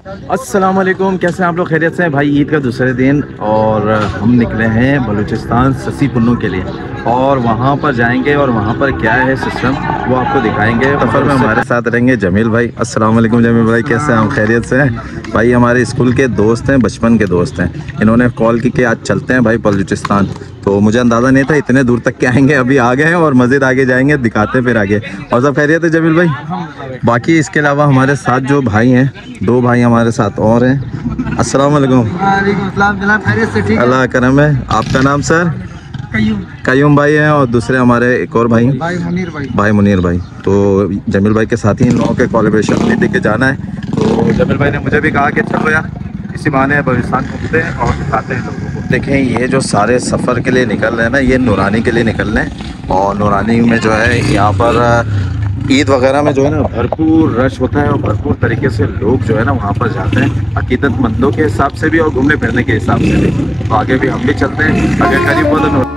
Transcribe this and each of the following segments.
अस्सलाम वालेकुम, कैसे हैं आप लोग? खैरियत से हैं भाई? ईद का दूसरे दिन और हम निकले हैं बलूचिस्तान ससी पुन्नू के लिए और वहाँ पर जाएंगे और वहाँ पर क्या है सिस्टम वो आपको दिखाएंगे। सफ़र में हमारे साथ रहेंगे जमील भाई। अस्सलाम वालेकुम जमील भाई, कैसे हैं हम? खैरियत से हैं भाई। हमारे स्कूल के दोस्त हैं, बचपन के दोस्त हैं। इन्होंने कॉल की कि आज चलते हैं भाई बलूचिस्तान, तो मुझे अंदाज़ा नहीं था इतने दूर तक के आएंगे। अभी आ गए हैं और मज़ीद आगे जाएंगे, दिखाते फिर आगे। और सब खैरियत है जमील भाई? बाकी इसके अलावा हमारे साथ जो भाई हैं, दो भाई हमारे साथ और हैं। अस्सलाम वालेकुम। अल्लाह करम है। आपका नाम सर? कयूम भाई हैं और दूसरे हमारे एक और भाई भाई मुनीर भाई। तो जमील भाई के साथ ही इन लोगों के कोलैबोरेशन में लेके जाना है। तो जमील भाई ने मुझे भी कहा कि चलो यार इसी बहाने बलूचिस्तान घूमते हैं और दिखाते हैं लोगों को। देखें ये जो सारे सफ़र के लिए निकल रहे हैं ना, ये नूरानी के लिए निकल रहे हैं। और नूरानी में जो है यहाँ पर ईद वगैरह में जो है ना भरपूर रश होता है और भरपूर तरीके से लोग जो है ना वहाँ पर जाते हैं, अकीदतमंदों के हिसाब से भी और घूमने फिरने के हिसाब से भी। तो आगे भी हम भी चलते हैं, अगर करीब हो तो।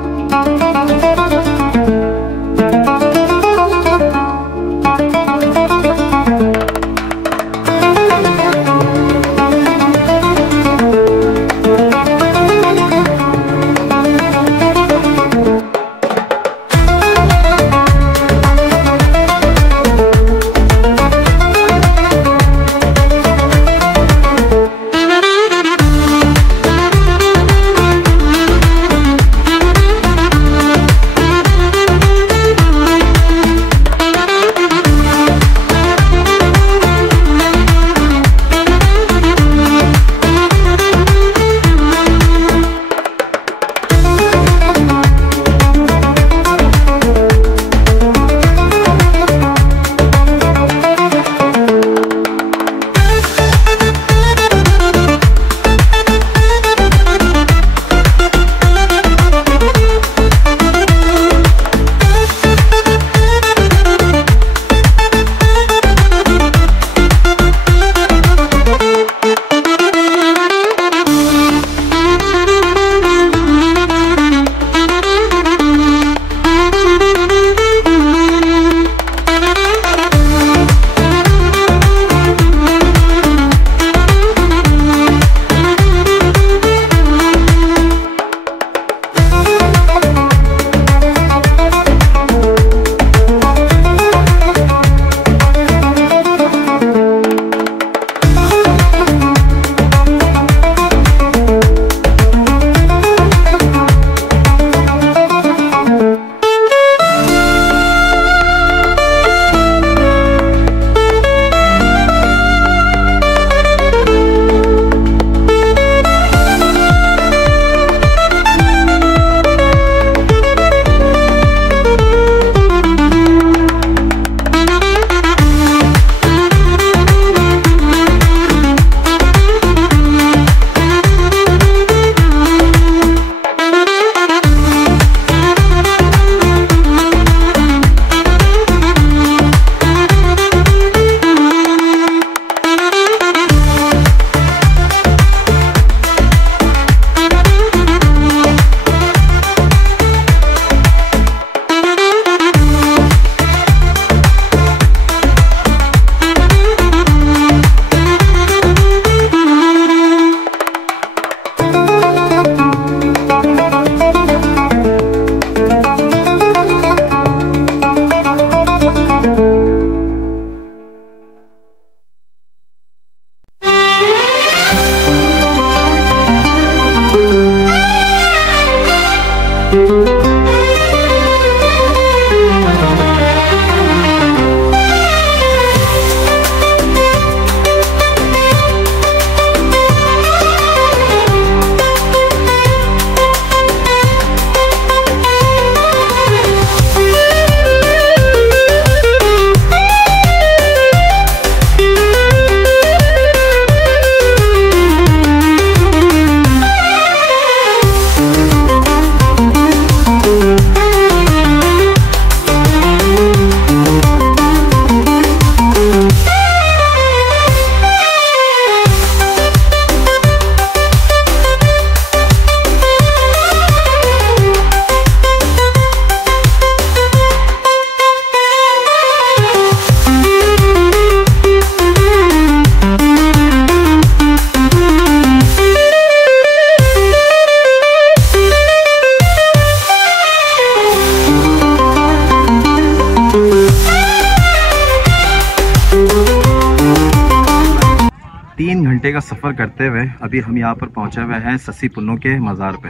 3 घंटे का सफ़र करते हुए अभी हम यहाँ पर पहुँचे हुए हैं ससी पुन्नू के मज़ार पे।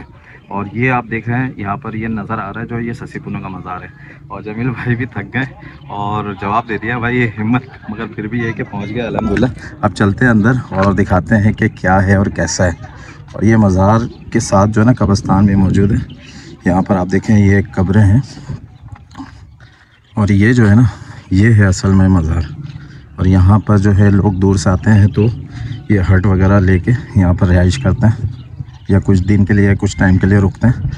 और ये आप देख रहे हैं यहाँ पर ये नज़र आ रहा है जो ये ससी पुन्नू का मज़ार है। और जमील भाई भी थक गए और जवाब दे दिया भाई ये हिम्मत, मगर फिर भी ये कि पहुँच गए अल्हम्दुलिल्लाह। अब चलते हैं अंदर और दिखाते हैं कि क्या है और कैसा है। और ये मज़ार के साथ जो है ना कब्रिस्तान भी मौजूद है। यहाँ पर आप देखें ये कब्रें हैं और ये जो है ना ये है असल में मज़ार। और यहाँ पर जो है लोग दूर से आते हैं तो ये हट वगैरह लेके यहाँ पर रिहाइश करते हैं या कुछ दिन के लिए कुछ टाइम के लिए रुकते हैं।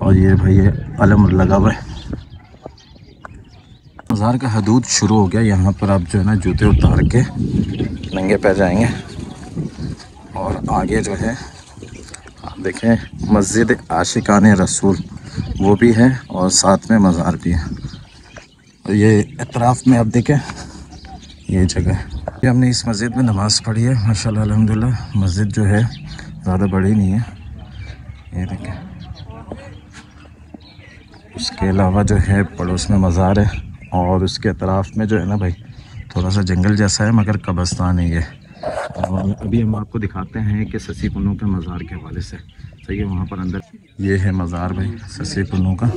और ये भाई ये अलम लगा हुआ है। मज़ार का हदूद शुरू हो गया। यहाँ पर आप जो है ना जूते उतार के नंगे पैर जाएंगे और आगे जो है आप देखें मस्जिद आशिकाने रसूल वो भी है और साथ में मज़ार भी है। और ये इतराफ़ में आप देखें ये जगह है। ये हमने इस मस्जिद में नमाज़ पढ़ी है माशाल्लाह अल्हम्दुलिल्लाह। मस्जिद जो है ज़्यादा बड़ी नहीं है, ये देखें। उसके अलावा जो है पड़ोस में मज़ार है और उसके अतराफ़ में जो है ना भाई थोड़ा सा जंगल जैसा है मगर कब्रिस्तान है ये। और अभी हम आपको दिखाते हैं कि ससी पुन्नू के मज़ार के हवाले से। सही है, वहाँ पर अंदर ये है मज़ार भाई ससी पुन्नू का।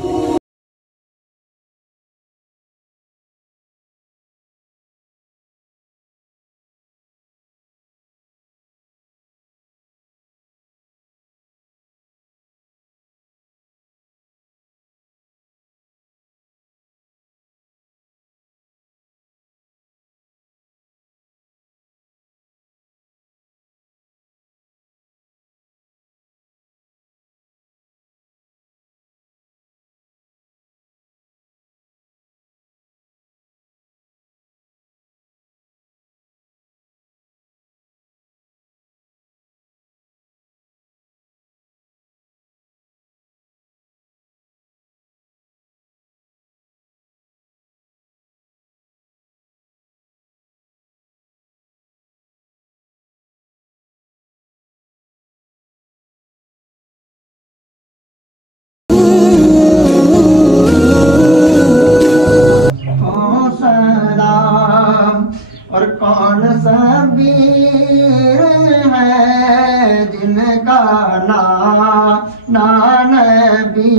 कौन सा वीर है जिनका नबी,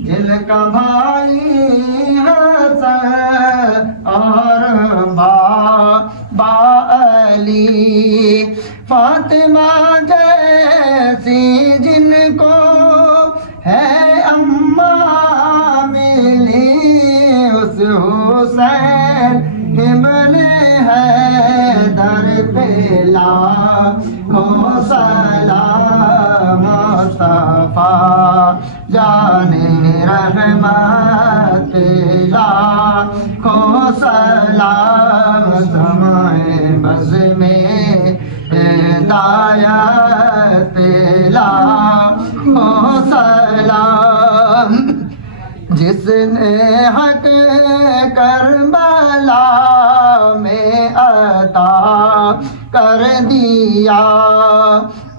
जिनका भाई हसन और बाबा अली, फातिमा जैसी जिनको है अम्मा मिली, उस हुसैन इब्ने हैदर पे लाखों सलाम मुस्तफा जाने रहमत पे लाखों सलाम, समय बज़ में हिदायत पे लाखों सलाम, जिसने हक करबला में अता कर दिया,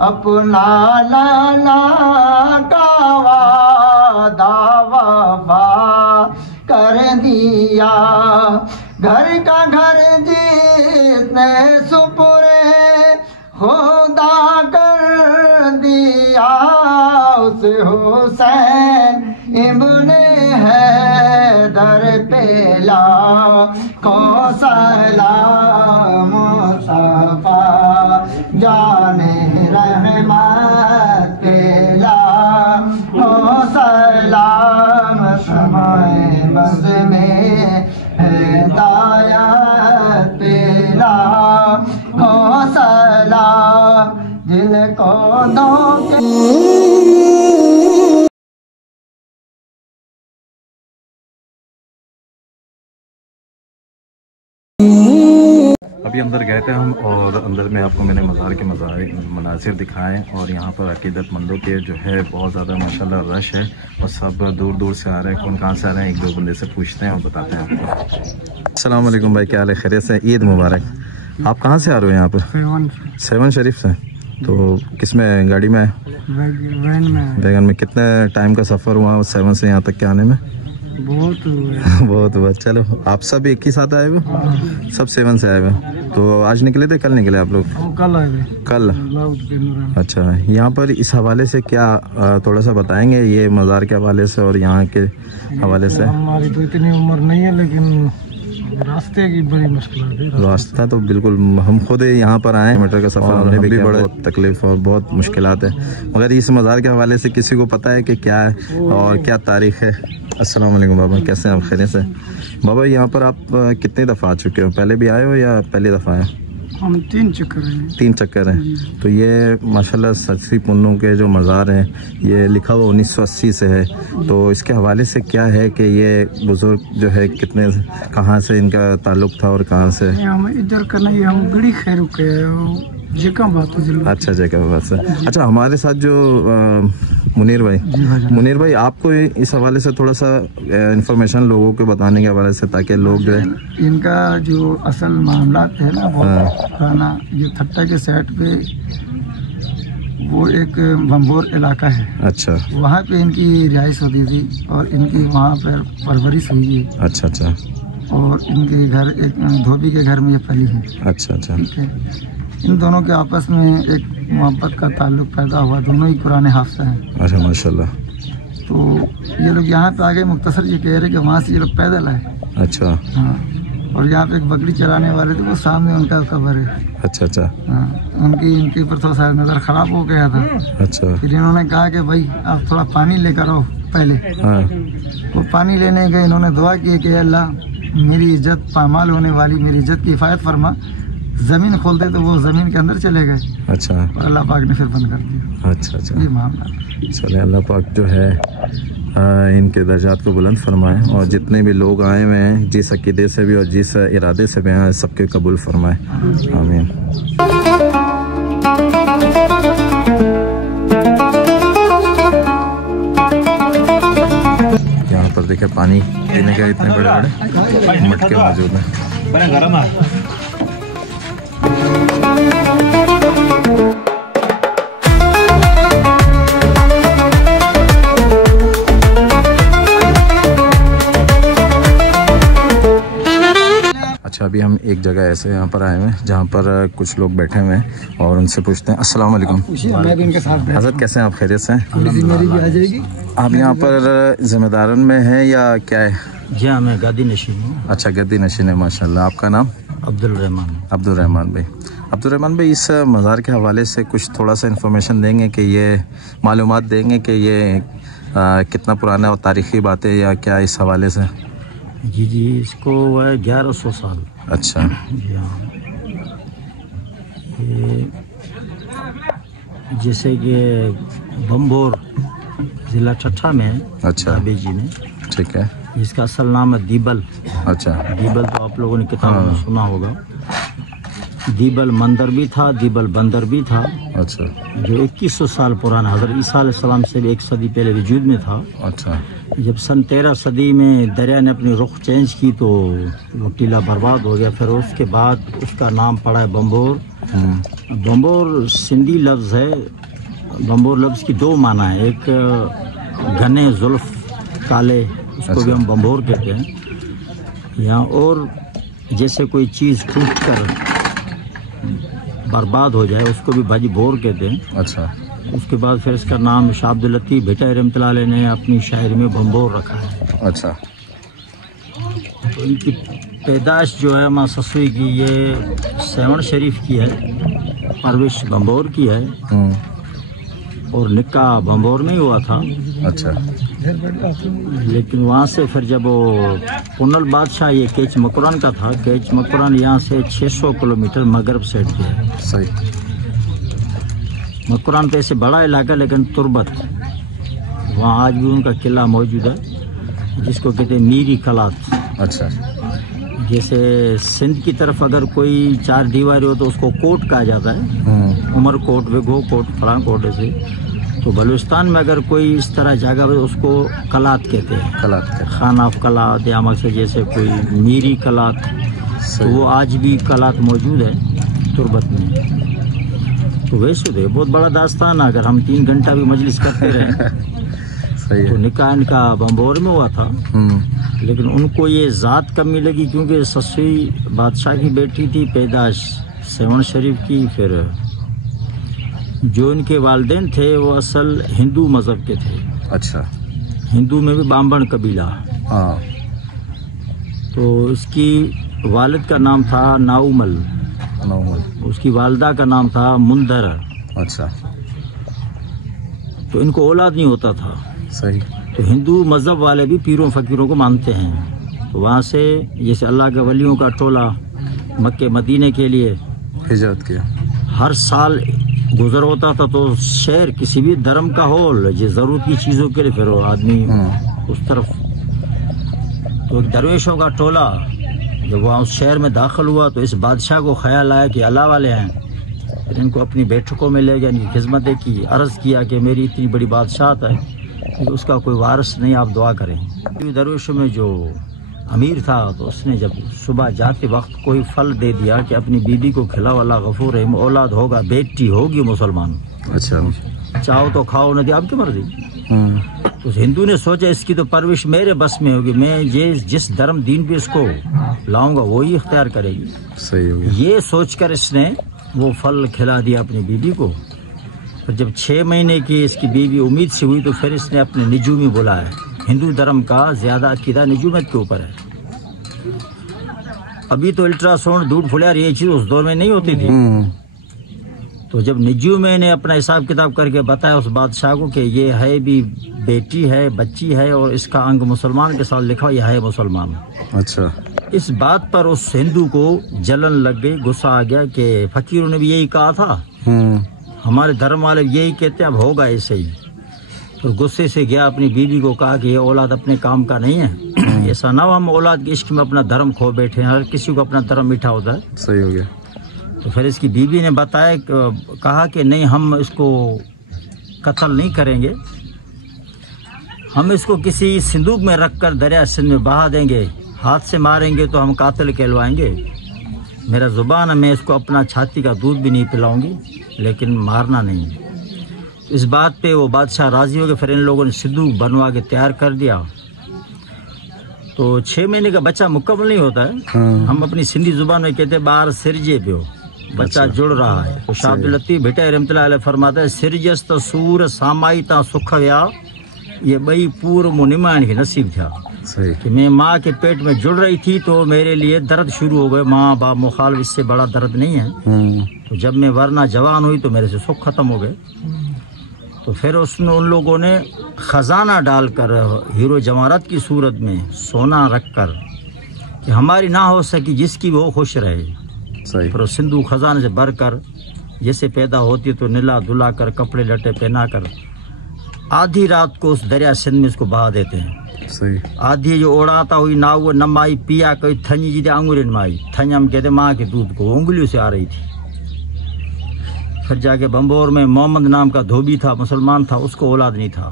अपना लाला का वादा वफा कर दिया, घर का घर जिसने सुपुरे खुदा कर दिया, उस हुसैन इब्ने हैदर पे लाखों सलाम मुस्तफा जाने रहमत पे लाखों सलाम, समय बज़ में हिदायत पे लाखों सलाम, जिनको धोखे अभी अंदर गए थे हम और अंदर में आपको मैंने मज़ार के मनासिर दिखाए। और यहाँ पर अकीदतमंदों के जो है बहुत ज़्यादा माशाल्लाह रश है और सब दूर दूर से आ रहे हैं। कौन कहाँ से आ रहे हैं, एक दो बंदे से पूछते हैं और बताते हैं आपको। अस्सलाम वालेकुम भाई, क्या हाल है, खैरियत से? ईद मुबारक। आप कहाँ से आ रहे हो यहाँ पर? सेवन शरीफ से। तो किस में, गाड़ी में? वैगन में। कितने टाइम का सफ़र हुआ 7 से यहाँ तक के आने में? बहुत बहुत। चलो, आप सब एक ही साथ आए हुए? सब 7 से आए हुए? तो आज निकले थे, कल निकले आप लोग? कल आए थे। कल? अच्छा, यहाँ पर इस हवाले से क्या थोड़ा सा बताएंगे, ये मज़ार के हवाले से और यहाँ के हवाले से? हमारी तो इतनी उम्र नहीं है, लेकिन रास्ते की बड़ी मुश्किल है। रास्ता तो बिल्कुल, हम खुद यहाँ पर आए, मीटर का सफ़र हमने भी बड़े तकलीफ और बहुत मुश्किलात है, मगर इस मज़ार के हवाले से किसी को पता है कि क्या है और क्या तारीख़ है? अस्सलाम वालेकुम बाबा, कैसे हैं आप? खैरियत से? बाबा यहाँ पर आप कितनी दफ़ा आ चुके हो? पहले भी आए हो या पहली दफ़ा आए? हम 3 चक्कर हैं। 3 चक्कर हैं। तो ये माशाल्लाह सस्सी पुन्नों के जो मज़ार हैं, ये लिखा हुआ 1980 से है, तो इसके हवाले से क्या है कि ये बुज़ुर्ग जो है कितने, कहाँ से इनका ताल्लुक़ था और कहाँ से? हम इधर का नहीं, हम गड़ी खैरू के जगह बात है। अच्छा, जगह बात से। अच्छा, हमारे साथ जो मुनीर भाई, आपको इस हवाले से थोड़ा सा इंफॉर्मेशन लोगों को बताने के हवाले से, ताकि लोग जो है, इनका जो असल मामला है ना, बहुत पुराना, ये थट्टा के साइड पे वो एक बम्बोर इलाका है। अच्छा, वहाँ पे इनकी रिहाइश होती थी और इनकी वहाँ पर परवरिश हुई है। अच्छा अच्छा। और इनके घर एक धोबी के घर में ये पली है। अच्छा अच्छा। ठीक है, इन दोनों के आपस में एक मोहब्बत का ताल्लुक पैदा हुआ, दोनों ही पुराने हाफसा हैं। अच्छा, माशाल्लाह। तो ये लोग यहाँ पे आ गए, मुख्तसर ये कह रहे कि वहाँ से ये लोग पैदल आए। अच्छा। हाँ, और यहाँ पे एक बकरी चलाने वाले थे, वो सामने उनका कब्र है। अच्छा अच्छा। हाँ, इनके ऊपर थोड़ा सा नज़र ख़राब हो गया था। अच्छा। फिर इन्होंने कहा कि भाई आप थोड़ा पानी लेकर आओ पहले। हाँ। वो पानी लेने गए, इन्होंने दुआ की कि अल्लाह मेरी इज्जत पामाल होने वाली, मेरी इज्जत की हिफायत फरमा। ज़मीन खोलते तो वो ज़मीन के अंदर चले गए। अच्छा। और अल्लाह पाक ने फिर बंद कर दिया। अच्छा अच्छा। ये मामला। चले, अल्लाह पाक जो है इनके दर्जात को बुलंद फरमाए, और जितने भी लोग आए हुए हैं, जिस अकीदे से भी और जिस इरादे से भी आए, सबके कबूल फरमाए, आमीन। यहाँ पर देखे पानी पीने के इतने बड़े बड़े मटके मौजूद हैं। बड़ा गर्म है। अच्छा, अभी हम एक जगह ऐसे यहाँ पर आए हुए हैं जहाँ पर कुछ लोग बैठे हुए हैं, और उनसे पूछते हैं। अस्सलाम वालेकुम। मैं भी इनके साथ हज़रत, कैसे हैं आप? खैरियत से? मेरी भी आ जाएगी। आप यहाँ पर जिम्मेदारन में हैं या क्या है? जी हाँ, मैं गद्दी नशीन हूँ। अच्छा, गद्दी नशीन है, माशाल्लाह। आपका नाम? अब्दुल रहमान। अब्दुल रहमान भाई। अब्दुल रहमान भाई, इस मज़ार के हवाले से कुछ थोड़ा सा इन्फॉर्मेशन देंगे कि ये मालूमात देंगे कि ये कितना पुराना और तारीख़ी बात है या क्या इस हवाले से? जी जी, इसको है 1100 साल। अच्छा। जी हाँ, ये जैसे कि बम्बोर ज़िला ठट्ठा में है। अच्छा। बाबे जी ने, ठीक है। जिसका असल नाम है दीबल। अच्छा। दीबल तो आप लोगों ने किताबों में सुना होगा। दीबल मंदिर भी था, दीबल बंदर भी था। अच्छा। जो 2100 साल पुराना, हज़रत ईसा अलैहिस्सलाम से भी 1 सदी पहले वजूद में था। अच्छा। जब सन 13 सदी में दरिया ने अपनी रुख चेंज की तो वो टीला बर्बाद हो गया। फिर उसके बाद उसका नाम पड़ा है बम्बोर। बम्बोर सिंधी लफ्ज़ है। बम्बोर लफ्ज़ की 2 माना है। एक घने जुल्फ काले, उसको भी हम बम्बोर कहते हैं यहाँ। और जैसे कोई चीज़ टूट कर बर्बाद हो जाए, उसको भी भाजी बोर कहते हैं। अच्छा। उसके बाद फिर इसका नाम शाह अब्दुल लतीफ़ भुट्टो रहमतुल्लाह अलैह ने अपनी शायरी में बम्बोर रखा है। अच्छा। तो इनकी पैदाश जो है माँ ससुई की, ये सेवन शरीफ की है, परविश बम्बोर की है, और निकाह बम्बोर में ही हुआ था। अच्छा। लेकिन वहाँ से फिर जब वो पुनल बादशाह, ये केच मकरान का था। केच मकरान यहाँ से 600 किलोमीटर मगरब साइड पे है। सही। मकरान तो ऐसे बड़ा इलाका, लेकिन तुर्बत, वहाँ आज भी उनका किला मौजूद है, जिसको कहते हैं मीरी कलात। अच्छा। जैसे सिंध की तरफ अगर कोई 4 दीवारी हो तो उसको कोट कहा जाता है, उमर कोट, वेगो कोट, फलां कोट ऐसे। तो बलूचिस्तान में अगर कोई इस तरह जगह है तो उसको कलात कहते हैं। कलात, खान ऑफ कलात, या मकसद जैसे कोई मीरी कलात, तो वो आज भी कलात मौजूद है तुर्बत में। तो वैसे तो बहुत बड़ा दास्तान है, अगर हम 3 घंटा भी मजलिस करते रहे। सही है। तो निकाह इनका बम्बोर में हुआ था। लेकिन उनको ये ज़ात कमी लगी क्योंकि ससुई बादशाह की बेटी थी, पैदाश सेवन शरीफ की। फिर जो इनके वालिदैन थे वो असल हिंदू मज़हब के थे। अच्छा। हिंदू में भी बाम्बन कबीला। हाँ। तो इसकी वालिद का नाम था नाउमल, उसकी वालदा का नाम था मुंदर। अच्छा। तो इनको औलाद नहीं होता था। सही। तो हिंदू मज़हब वाले भी पीरों फ़कीरों को मानते हैं। तो वहाँ से जैसे अल्लाह के वलियों का टोला मक्के मदीने के लिए हिजरत किया, हर साल गुजर होता था। तो शहर किसी भी धर्म का हो, जो ज़रूरत की चीज़ों के लिए फिर वो आदमी उस तरफ। तो दरवेशों का टोला जब वहाँ उस शहर में दाखिल हुआ तो इस बादशाह को ख्याल आया कि अल्लाह वाले हैं। फिर इनको अपनी बैठकों में ले गया, इनकी खिदमतें की, अर्ज़ किया कि मेरी इतनी बड़ी बादशाहत है कि उसका कोई वारिस नहीं, आप दुआ करें। दरवेशों में जो अमीर था तो उसने जब सुबह जाते वक्त कोई फल दे दिया कि अपनी बीबी को खिलाओ, अल्लाह गफूर रहीम, औलाद होगा, बेटी होगी मुसलमान। अच्छा। चाहो तो खाओ, नहीं आपकी मर्जी। तो हिंदू ने सोचा इसकी तो परवरिश मेरे बस में होगी, मैं ये जिस धर्म दीन पे इसको लाऊंगा वही इख्तियार करेगी। सही हो गया। ये सोचकर इसने वो फल खिला दिया अपनी बीबी को। फिर जब 6 महीने की इसकी बीबी उम्मीद से हुई तो फिर इसने अपने निजूमी बुलाया। हिंदू धर्म का ज्यादा अकीदा निजूमत के ऊपर है। अभी तो अल्ट्रासाउंड, दूध फुलियार ये चीज उस दौर में नहीं होती थी। तो जब निजूमे ने अपना हिसाब किताब करके बताया उस बादशाह को कि ये है भी बेटी है, बच्ची है और इसका अंग मुसलमान के साथ लिखा यह है मुसलमान। अच्छा। इस बात पर उस हिंदू को जलन लग गई, गुस्सा आ गया कि फकीरों ने भी यही कहा था, हमारे धर्म वाले यही कहते हैं, अब होगा ऐसे ही। तो गुस्से से गया, अपनी बीवी को कहा कि ये औलाद अपने काम का नहीं है, ऐसा ना हो हम औलाद के इश्क में अपना धर्म खो बैठे हैं। हर किसी को अपना धर्म मीठा होता है। सही हो गया। तो फिर इसकी बीवी ने बताया, कहा कि नहीं, हम इसको कत्ल नहीं करेंगे, हम इसको किसी सिंदूक में रखकर दरिया सिंध में बहा देंगे, हाथ से मारेंगे तो हम कातिल कहलवाएंगे। मेरा जुबान है, मैं इसको अपना छाती का दूध भी नहीं पिलाऊंगी, लेकिन मारना नहीं। इस बात पे वो बादशाह राजी हो गए। फिर इन लोगों ने सिंदूक बनवा के तैयार कर दिया। तो 6 महीने का बच्चा मुकम्मल नहीं होता है। हम अपनी सिंधी जुबान में कहते हैं बाहर सिरजे पे हो, बच्चा जुड़ रहा है। तो शाह अब्दुल लतीफ भट्टाई रहमतुल्लाह अलैह फरमाता है, सिरजस त सूर सामाई ता सुख विया, ये बई पूर मुनिमान के नसीब था। कि मैं माँ के पेट में जुड़ रही थी तो मेरे लिए दर्द शुरू हो गए। माँ बाप मुखालिफ, इससे बड़ा दर्द नहीं है। तो जब मैं वरना जवान हुई तो मेरे से सुख खत्म हो गए। तो फिर उसने उन लोगों ने खजाना डालकर हीरो जवाहरात की सूरत में सोना रखकर कि हमारी ना हो सकी जिसकी वो खुश रहे। सही। फिर सिंधु खजाने से भरकर जैसे पैदा होती है तो नीला धुला कर कपड़े लटे पहना कर आधी रात को उस दरिया सिंध में इसको बहा देते हैं। सही। आधी जो ओढ़ाता हुई ना वो नमाई पिया कोई थनी जी अंगूरिन माई, थनी हम कहते माँ के दूध को उंगलियों से आ रही थी। फिर जाके बम्बोर में मोहम्मद नाम का धोबी था, मुसलमान था, उसको औलाद नहीं था।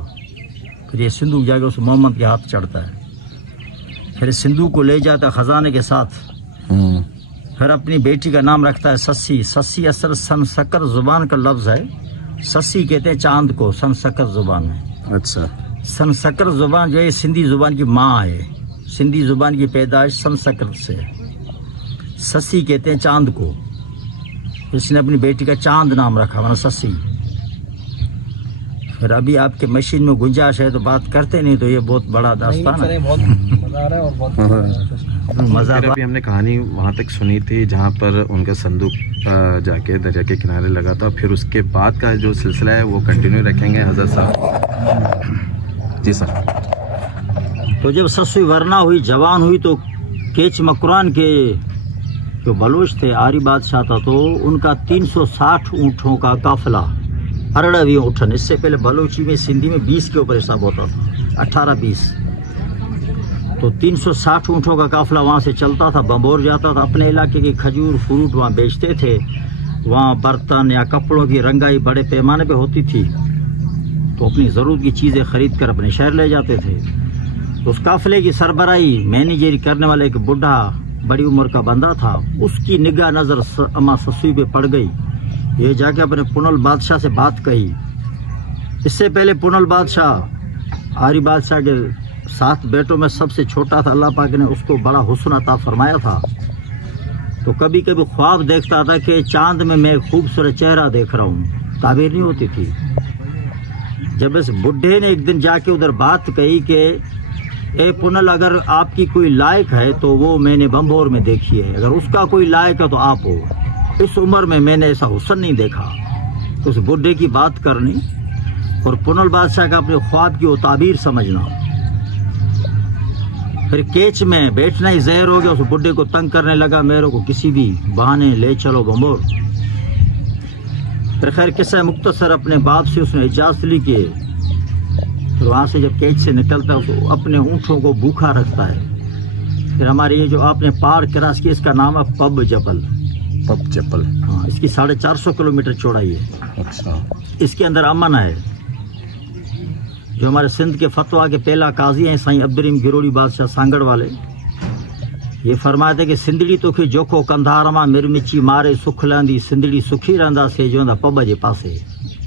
फिर ये सिंधु जाके उस मोहम्मद के हाथ चढ़ता है। फिर सिंधु को ले जाता खजाने के साथ। फिर अपनी बेटी का नाम रखता है सस्सी। सस्सी असल संस्कृत जुबान का लफ्ज है। सस्सी कहते हैं चांद को संस्कृत जुबान में। अच्छा। संस्कृत जुबान जो है सिंधी जुबान की माँ है। सिंधी जुबान की पैदाइश संस्कृत से। सस्सी कहते हैं चांद को। इसने अपनी बेटी का चांद नाम रखा, वरना सस्सी। फिर अभी आपके मशीन में गुंजाइश है तो बात करते नहीं, तो ये बहुत बड़ा दास्तान है। बहुत मजा आ रहा है और बहुत मजा। अभी हमने कहानी वहाँ तक सुनी थी जहाँ पर उनका संदूक जाके दरिया के किनारे लगा था। फिर उसके बाद का जो सिलसिला है वो कंटिन्यू रखेंगे हजरत साहब। जी सर। तो जब सस्सी वरना हुई, जवान हुई, तो केच मकरान के जो बलोच थे, आरी बादशाह था, तो उनका 360 ऊँटों का काफिला, 18 ऊँटन। इससे पहले बलोची में सिंधी में 20 के ऊपर हिसाब होता था, 18-20। तो 360 ऊँटों का काफिला वहाँ से चलता था, बम्बोर जाता था। अपने इलाके की खजूर फ्रूट वहाँ बेचते थे। वहाँ बर्तन या कपड़ों की रंगाई बड़े पैमाने पे होती थी, तो अपनी ज़रूरत की चीज़ें खरीद कर अपने शहर ले जाते थे। तो उस काफिले की सरबराही मैनेजरी करने वाले एक बुढ़ा बड़ी उम्र का बंदा था। उसकी निगाह नज़र अम्मा सस्सी पे पड़ गई। ये जाके अपने पुनल बादशाह से बात कही। इससे पहले पुनल बादशाह आरी बादशाह के 7 बेटों में सबसे छोटा था, अल्लाह पाक ने उसको बड़ा हुस्न अता फरमाया था। तो कभी कभी ख्वाब देखता था कि चांद में मैं खूबसूरत चेहरा देख रहा हूँ, ताबीर नहीं होती थी। जब इस बुढ़े ने एक दिन जाके उधर बात कही कि ए पुनल, अगर आपकी कोई लायक है तो वो मैंने बम्बोर में देखी है, अगर उसका कोई लायक है तो आप हो। इस उम्र में मैंने ऐसा हुस्न नहीं देखा। तो उस बुढ़े की बात करनी और पुनल बादशाह का अपने ख्वाब की वो ताबीर समझना। फिर केच में बैठना ही जहर हो गया। उस बुढ़े को तंग करने लगा, मेरे को किसी भी बहाने ले चलो बम्बोर। फिर खैर किस्सा मुख्तसर अपने बाप से उसने इजाजत ली कि फिर वहाँ से जब केच से निकलता है तो अपने ऊँटों को भूखा रखता है। फिर हमारे ये जो आपने पहाड़ क्रॉस किया, इसका नाम है पब जबल। पब जबल, हाँ, इसकी 450 किलोमीटर चौड़ाई है। अच्छा। इसके अंदर अमन है। जो हमारे सिंध के फतवा के पहला काजी हैं साईं अब्दुर्रहीम गिरोड़ी बादशाह सांगड़ वाले, ये फरमाते कि सिंधड़ी तोखे जोखो कंधार मां मिर्मिची मारे सुख लहंदी, सिंधड़ी सुखी रहंदा से जो पब के पासे,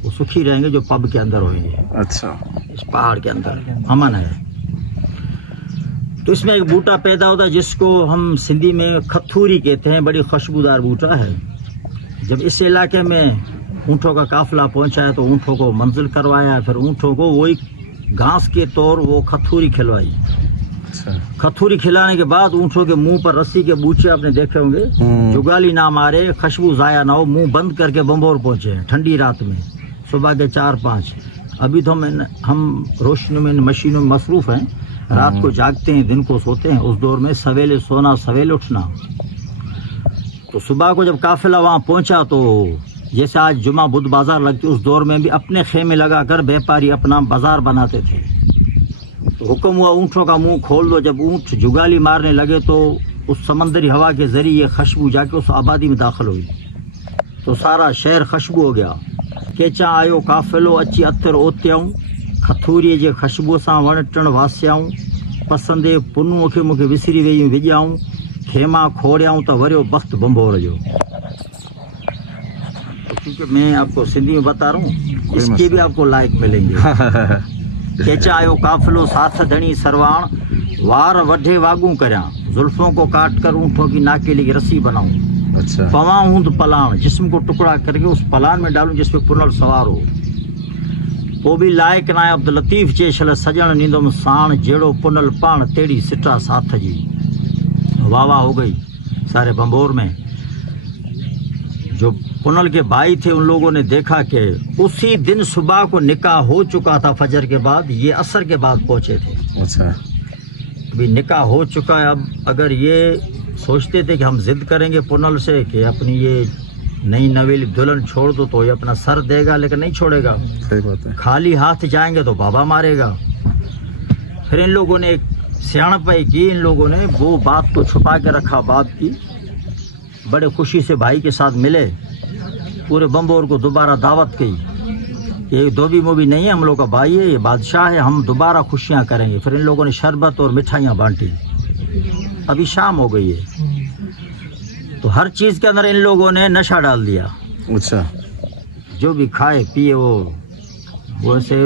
वो सुखी रहेंगे जो पब के अंदर होंगे। अच्छा। इस पहाड़ के अंदर अमन है। तो इसमें एक बूटा पैदा होता है जिसको हम सिंधी में खथूरी कहते हैं, बड़ी खुशबूदार बूटा है। जब इस इलाके में ऊँटों का काफिला पहुंचा है तो ऊँटों को मंजिल करवाया, फिर ऊँटों को वही घास के तौर वो खथूरी खिलवाई। अच्छा। खथूरी खिलाने के बाद ऊँटों के मुंह पर रस्सी के बूचे आपने देखे होंगे, जुगाली ना मारे, खुशबू जाया ना हो, मुंह बंद करके बम्बोर पहुंचे ठंडी रात में, सुबह के 4-5। अभी तो हम रोशनी में मशीनों में मसरूफ हैं, रात को जागते हैं, दिन को सोते हैं। उस दौर में सवेले सोना सवेले उठना। तो सुबह को जब काफिला वहाँ पहुंचा तो जैसे आज जुमा बुध बाजार लगती, उस दौर में भी अपने खेमे लगाकर व्यापारी अपना बाजार बनाते थे। तो हुक्म हुआ ऊँटों का मुंह खोल दो। जब ऊँट जुगाली मारने लगे तो उस समंदरी हवा के जरिए खुशबू जाके उस आबादी में दाखिल हुई, तो सारा शहर खुशबू हो गया। केचा आयो काफिलो अची अतर ओत्याऊं, खथूरीअ जे खुशबू सां वण टिण वासियाऊं, पसंदे पुनूअ खे मूंखे विसरी वेयूं विॼाऊं, खेमा खोड़ियाऊं त वरियो बख़्त बम्बोर जो। क्योंकि मैं आपको सिंधी में बता रहा हूँ, इसके भी आपको लायक मिलेंगे। केचा आयो काफिलो साथ धनी सरवाण, वार वढे वागू करया, जुल्फों को काट कर ऊँटों की नाकेली की रस्सी बनाऊं। अच्छा। पवा ऊंद पलान, जिस्म को टुकड़ा करके उस पलान में डालूं जिसपे पुनल सवार हो। वो भी लायक ना अब्दुल लतीफ चेशल सजण नींदुम साण, जेड़ो पुनल पाण तेड़ी सिटा साथ जी। वाह वाह हो गई सारे बम्बोर में। जो पुनल के भाई थे उन लोगों ने देखा कि उसी दिन सुबह को निकाह हो चुका था, फजर के बाद, ये असर के बाद पहुंचे थे। अच्छा। अभी निकाह हो चुका है। अब अगर ये सोचते थे कि हम जिद करेंगे पुनल से कि अपनी ये नई नवेली दुल्हन छोड़ दो, तो ये अपना सर देगा, लेकिन नहीं छोड़ेगा। सही बात है। खाली हाथ जाएंगे तो बाबा मारेगा। फिर इन लोगों ने एक सियाणपाई की, इन लोगों ने वो बात को छुपा के रखा बाप की। बड़े खुशी से भाई के साथ मिले, पूरे बम्बोर को दोबारा दावत की। ये धोबी मोबी नहीं है, हम लोग का भाई है, ये बादशाह है, हम दोबारा खुशियाँ करेंगे। फिर इन लोगों ने शरबत और मिठाइयाँ बांटी। अभी शाम हो गई है तो हर चीज के अंदर इन लोगों ने नशा डाल दिया। अच्छा। जो भी खाए पिए वो ऐसे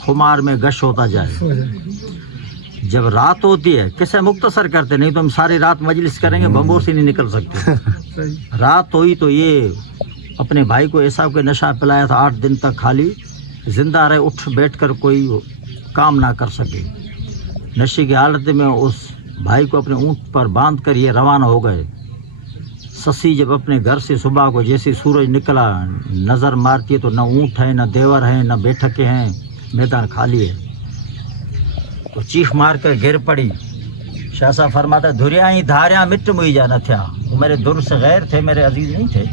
खुमार में गश होता जाए। जब रात होती है किसे मुख्तसर करते, नहीं तो हम सारी रात मजलिस करेंगे, बम्बोर से नहीं निकल सकते। रात हुई तो ये अपने भाई को ऐसा कोई नशा पिलाया था, 8 दिन तक खाली जिंदा रहे, उठ बैठ कर कोई काम ना कर सके। नशे की हालत में उस भाई को अपने ऊँट पर बांध कर ये रवाना हो गए। ससी जब अपने घर से सुबह को जैसे सूरज निकला, नज़र मारती है तो न ऊँट है, न देवर है, न बैठकें हैं, मैदान खाली है। तो चीख मार कर गिर पड़ी। शाह साहब फरमाता, धुरिया ही धारिया मिट मुईजा न थिया। वो मेरे दुर से गैर थे, मेरे अजीज नहीं थे।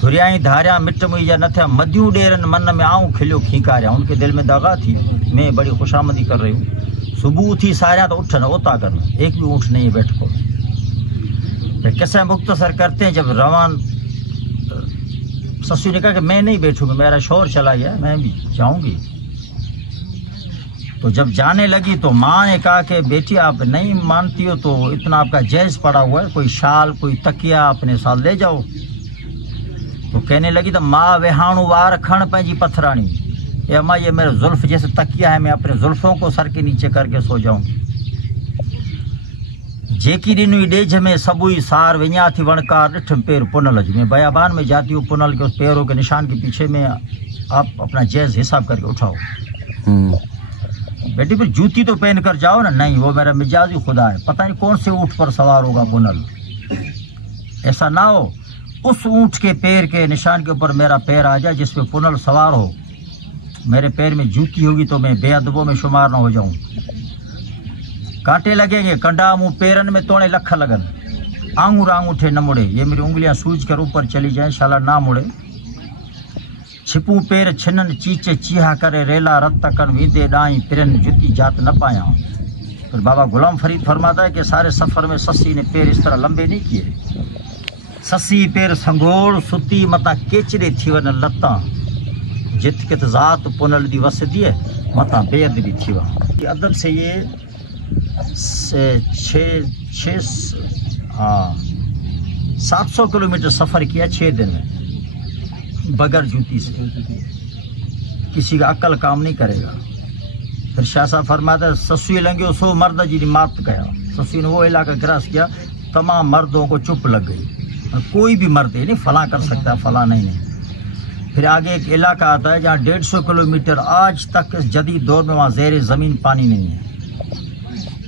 धुरिया ही धारिया मिट मुईजा न थिया, मदियूं डेरन मन में आऊँ खिलियो खींकारिया। उनके दिल में दगा थी, मैं बड़ी खुशामदी कर रही हूँ। सुबह थी सारिया तो उठन होता करना, एक भी ऊँट नहीं बैठ को। फिर किस्सा मुख्तसर करते हैं, जब रवान ससुर ने कहा कि मैं नहीं बैठूंगी, मेरा शोर चला गया, मैं भी जाऊंगी। तो जब जाने लगी तो माँ ने कहा कि बेटी आप नहीं मानती हो तो इतना आपका जैज पड़ा हुआ है, कोई शाल कोई तकिया अपने साथ ले जाओ। तो कहने लगी तो माँ वेहाणु वार खण पंहिंजी पथराणी, कि अम्मा ये मेरे जुल्फ जैसे तकिया है, मैं अपने जुल्फों को सर के नीचे करके सो जाऊं। जेकी ॾिनुई ॾेझ में सबुई सार विञा थी वणकार ॾिठम पैर पुनल में बयाबान में जाती हूँ पुनल के उस पैरों के निशान के पीछे में आप अपना जायज़ हिसाब करके उठाओ। बेटी फिर जूती तो पहन कर जाओ ना। नहीं, वो मेरा मिजाजी खुदा है, पता नहीं कौन से ऊँट पर सवार होगा पुनल। ऐसा ना हो उस ऊँट के पैर के निशान के ऊपर मेरा पैर आ जाए जिस पे पुनल सवार हो, मेरे पैर में जूती होगी तो मैं बेअदबों में शुमार ना हो जाऊं। कांटे लगेंगे कंडा मुँह पैरन में तोड़े लख लगन, आंगूर आंगूठे न मुड़े, ये मेरी उंगलियां सूझ कर ऊपर चली जाए शाला ना मुड़े। छिपू पैर छिनन चीचे चीहा करे रेला रत कन वीदे डाई पिरन जुती जात न पाया। फिर बाबा गुलाम फरीद फरमाता है कि सारे सफ़र में सस्सी ने पैर इस तरह लंबे नहीं किए। सस्सी पैर संगोड़ सुती मता केचरे थी वन लत्ता, जित कित ज़ात पुनल दी वस दिए मता बेअदबी थी वहाँ। अदब से ये 700 किलोमीटर सफ़र किया 6 दिन में बगैर जूती से। किसी का अक्ल काम नहीं करेगा। फिर शाह साहब फरमाते ससुई लंघियो सो मर्द जी मात कया। ससुई ने वो इलाका क्रॉस किया, तमाम मर्दों को चुप लग गई। कोई भी मर्द नहीं फला कर सकता, फला नहीं। फिर आगे एक इलाका आता है जहाँ 150 किलोमीटर आज तक इस जदीद दौर में वहाँ ज़ेर ज़मीन पानी नहीं है।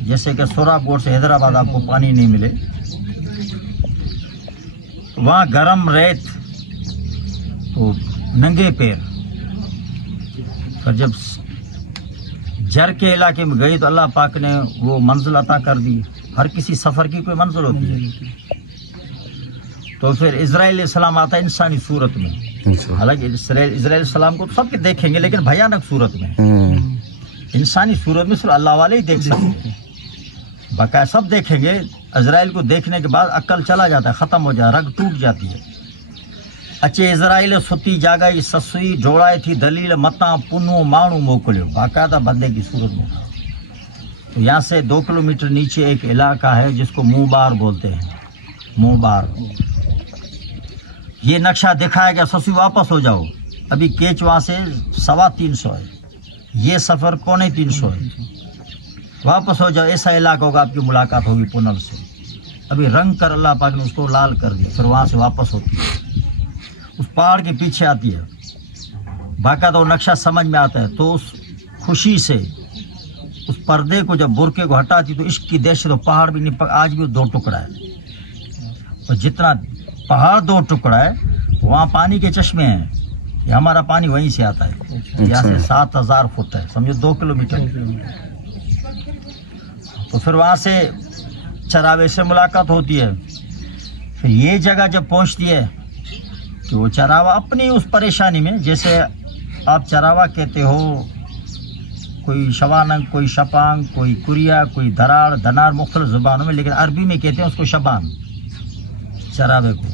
जैसे कि सोराबकोट से हैदराबाद आपको पानी नहीं मिले, वहाँ गरम रेत तो नंगे पैर। फिर जब जर के इलाके में गई तो अल्लाह पाक ने वो मंजिल अता कर दी। हर किसी सफ़र की कोई मंजिल होती है। तो फिर इज़राइल सलाम आता है इंसानी सूरत में। हालांकि इज़राइल सलाम को तो सबके देखेंगे लेकिन भयानक सूरत में। इंसानी सूरत में सिर्फ अल्लाह वाले ही देख सकते हैं, बाकायदा सब देखेंगे। इज़राइल को देखने के बाद अक्ल चला जाता है, ख़त्म हो जाए, रग टूट जाती है। अचे इज़राइल सुती जागाई ससुई ढोड़ाए थी दलील मता पुनो माण्हू मोकिलियो, बाकायदा बंदे की सूरत में। तो यहाँ से 2 किलोमीटर नीचे एक इलाका है जिसको मुँहबार बोलते हैं। मुँहबार ये नक्शा दिखाया गया, ससुई वापस हो जाओ। अभी केच वहाँ से 350 है, ये सफ़र 2.25 है। वापस हो जाओ, ऐसा इलाका होगा आपकी मुलाकात होगी पुनल से। अभी रंग कर अल्लाह पाक ने उसको लाल कर दिया। फिर वहाँ से वापस होती है, उस पहाड़ के पीछे आती है। बाकायदा वो नक्शा समझ में आता है। तो उस खुशी से उस पर्दे को जब बुरके को हटाती तो इश्क की दहशत, तो पहाड़ भी नहीं, आज भी 2 टुकड़ा है। और जितना पहाड़ 2 टुकड़ा है वहाँ पानी के चश्मे हैं। ये हमारा पानी वहीं से आता है। यहाँ से 7000 फुट है, समझो 2 किलोमीटर। तो फिर वहाँ से चरावे से मुलाकात होती है। फिर ये जगह जब पहुँचती है तो वो चरावा अपनी उस परेशानी में, जैसे आप चरावा कहते हो, कोई शवानंग, कोई शपांग, कोई कुरिया, कोई दरार, धनार, मुख्तलिफ ज़ुबानों में, लेकिन अरबी में कहते हैं उसको शबान, चरावे को।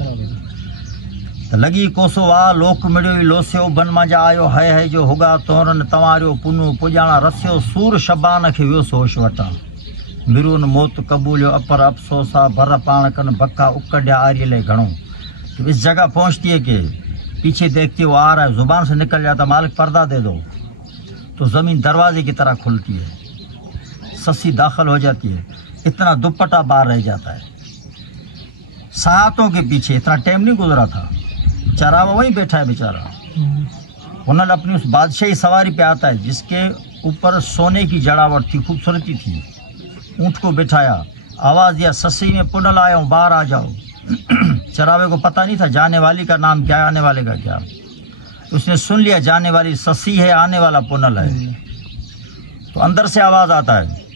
तो लगी कोसो आ लोक मिड़ियो लोसियो बन मजा आयो है जो होगा तोरन तवारियो पुनु पुजाना रसियो सूर शबान खे वियो सोश वटा मिरून मोत कबूलियो अपर अफसोसा भर पाण कन बक्का उकड़िया आर्यले घणो। तो इस जगह पहुंचती है कि पीछे देखती वो आ रहा है, जुबान से निकल जाता मालिक पर्दा दे दो, तो ज़मीन दरवाजे की तरह खुलती है, सस्सी दाखिल हो जाती है, इतना दुपट्टा बाहर रह जाता है। सातों के पीछे इतना टाइम नहीं गुजरा था, चरावा वहीं बैठा है बेचारा। उन्होंने अपनी उस बादशाही सवारी पे आता है जिसके ऊपर सोने की जड़ावट थी, खूबसूरती थी। ऊँट को बिठाया, आवाज़ दिया सस्सी में पुनल आया हूँ, बाहर आ जाओ। चरावे को पता नहीं था जाने वाली का नाम क्या, आने वाले का क्या। उसने सुन लिया जाने वाली सस्सी है, आने वाला पुनल है। तो अंदर से आवाज़ आता है,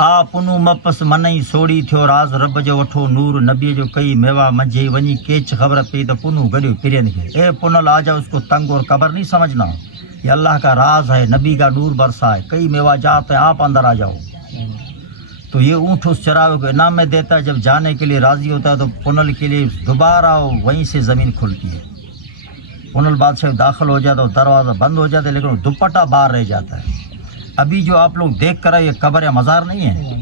आ पुनू मपस मनई सोड़ी थियो राज रब जो वठो नूर नबी जो कई मेवा मजे वनी केच खबर पई तो पुनू गड़ियो पिरन के। ए पुनल आ जा, उसको तंग और कबर नहीं समझना, ये अल्लाह का राज है, नबी का नूर बरसा है, कई मेवा जात है, आप अंदर आ जाओ। तो ये ऊँट उस चरावे को इनाम में देता है। जब जाने के लिए राज़ी होता है तो पुनल के लिए दोबारा वहीं से ज़मीन खुलती है। पुनल बादशाह दाखिल हो जाता है, दरवाज़ा बंद हो जाता है, लेकिन दुपट्टा बाहर रह जाता है। अभी जो आप लोग देख कर आए ये कब्र या मज़ार नहीं है,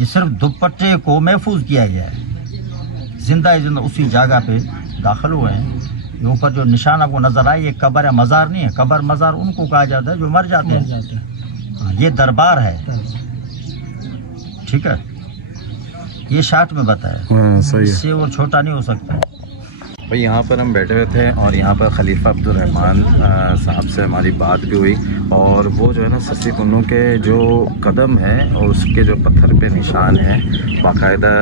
ये सिर्फ दुपट्टे को महफूज किया गया है। जिंदा उसी जगह पे दाखिल हुए हैं। ये ऊपर जो निशान आपको नजर आए ये कब्र है, मज़ार नहीं है। कब्र मज़ार उनको कहा जाता है जो मर जाते हैं। हाँ, ये दरबार है, ठीक है। ये शार्ट में बताया, सही है। इससे और छोटा नहीं हो सकता। भाई यहाँ पर हम बैठे हुए थे और यहाँ पर खलीफा अब्दुर्रहमान साहब से हमारी बात भी हुई, और वो जो है ना ससी पुन्नू के जो कदम है और उसके जो पत्थर पे निशान है, बाकायदा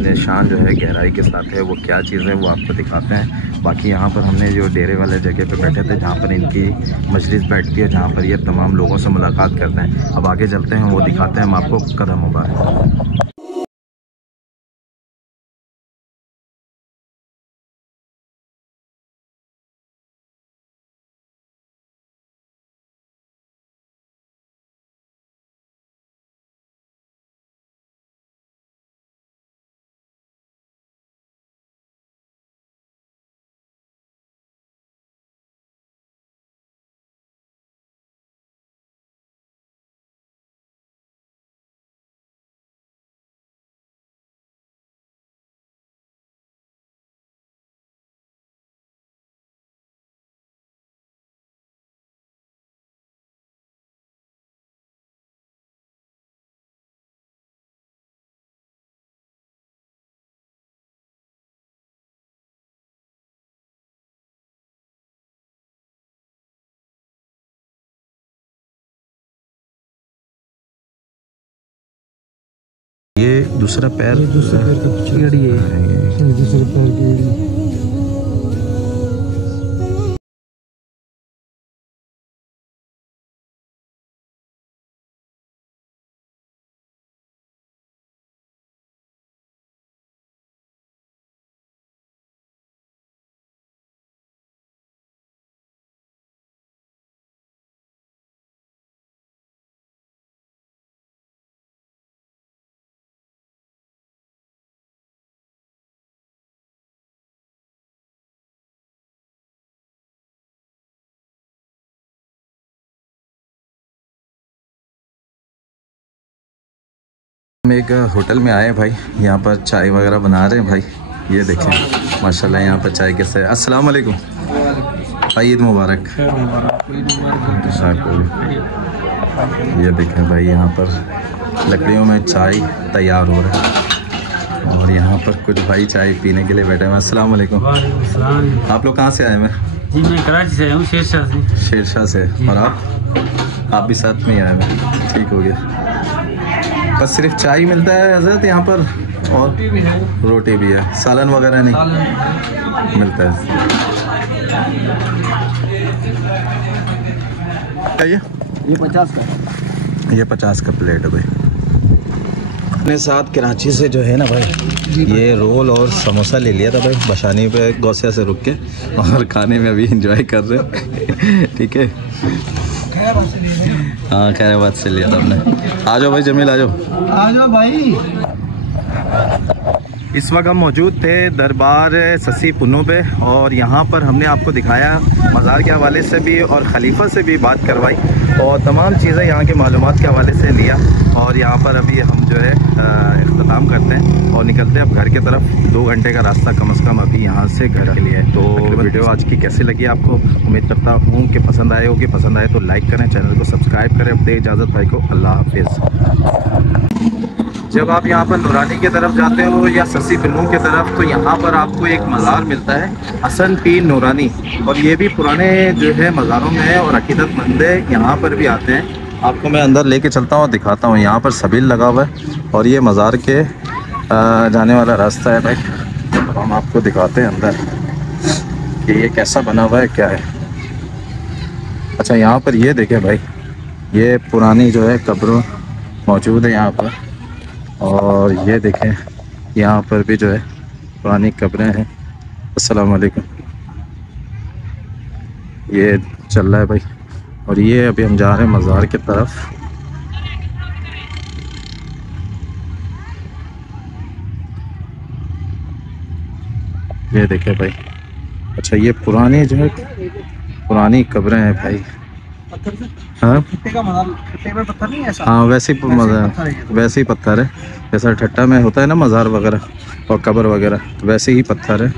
निशान जो है गहराई के साथ है, वो क्या चीज़ है वो आपको दिखाते हैं। बाकी यहाँ पर हमने जो डेरे वाले जगह पे बैठे थे जहाँ पर इनकी मजलिस बैठती है, जहाँ पर ये तमाम लोगों से मुलाकात करते हैं। अब आगे चलते हैं, वो दिखाते हैं हम आपको कदम मुबारक। ये दूसरा पैर, दूसरे पैर की एड़ी है, दूसरे पैर की एड़ी। हम एक होटल में आए भाई, यहाँ पर चाय वगैरह बना रहे हैं भाई। ये देखें माशाल्लाह यहाँ पर चाय कैसे है। अस्सलाम वालेकुम भाई, ईद मुबारक। ये देखें भाई यहाँ पर लकड़ियों में चाय तैयार हो रहा है और यहाँ पर कुछ भाई चाय पीने के लिए बैठे हैं। अस्सलाम वालेकुम। आप लोग कहाँ से आए? मैं जी मैं कराची से हूँ, शेरशाह से। शेरशाह से। और आप भी साथ में ही आए हैं? ठीक हो गया। बस सिर्फ चाय मिलता है हजरत यहाँ पर? और रोटी भी है, सालन वगैरह नहीं मिलता है? ये 50 का, ये 50 का प्लेट है भाई। अपने साथ कराची से जो है ना भाई, ये रोल और समोसा ले लिया था भाई बशानी पे गौसिया से रुक के, और खाने में अभी एंजॉय कर रहे हैं। ठीक है, हाँ खैराबाद से लिया था हमने। आ जाओ भाई जमील, आ जाओ भाई। इस वक्त हम मौजूद थे दरबार ससी पुन्नू पे, और यहाँ पर हमने आपको दिखाया मज़ार के हवाले से भी और खलीफा से भी बात करवाई, और तमाम चीज़ें यहाँ के मालूमात के हवाले से लिया। और यहाँ पर अभी हम जो है इख्तिताम करते हैं और निकलते हैं अब घर की तरफ। 2 घंटे का रास्ता कम से कम अभी यहाँ से घर के लिए। तो वीडियो आज की कैसी लगी आपको? उम्मीद करता हूँ कि पसंद आए होगी। पसंद आए तो लाइक करें, चैनल को सब्सक्राइब करें। अब दे इजाज़त भाई को, अल्लाह हाफिज़। जब आप यहाँ पर नूरानी की तरफ जाते हो या ससी पुन्नू की तरफ, तो यहाँ पर आपको एक मज़ार मिलता है, हसन पीर नूरानी, और ये भी पुराने जो है मज़ारों में है और अकीदतमंद यहाँ पर भी आते हैं। आपको मैं अंदर लेके चलता हूँ, दिखाता हूँ। यहाँ पर सबील लगा हुआ है और ये मज़ार के जाने वाला रास्ता है भाई। तो हम आपको दिखाते हैं अंदर कि ये कैसा बना हुआ है, क्या है। अच्छा, यहाँ पर ये देखें भाई, ये पुरानी जो है कब्र मौजूद है यहाँ पर, और ये देखें यहाँ पर भी जो है पुरानी कब्रें हैं। अस्सलाम वालेकुम। ये चल रहा है भाई, और ये अभी हम जा रहे हैं मज़ार की तरफ। ये देखें भाई। अच्छा, ये पुरानी जो है पुरानी कब्रें हैं भाई। हाँ पत्थर नहीं है, हाँ, वैसे ही पत्थर है, जैसा ठट्टा में होता है ना मज़ार वगैरह और कब्र वगैरह, वैसे ही पत्थर है।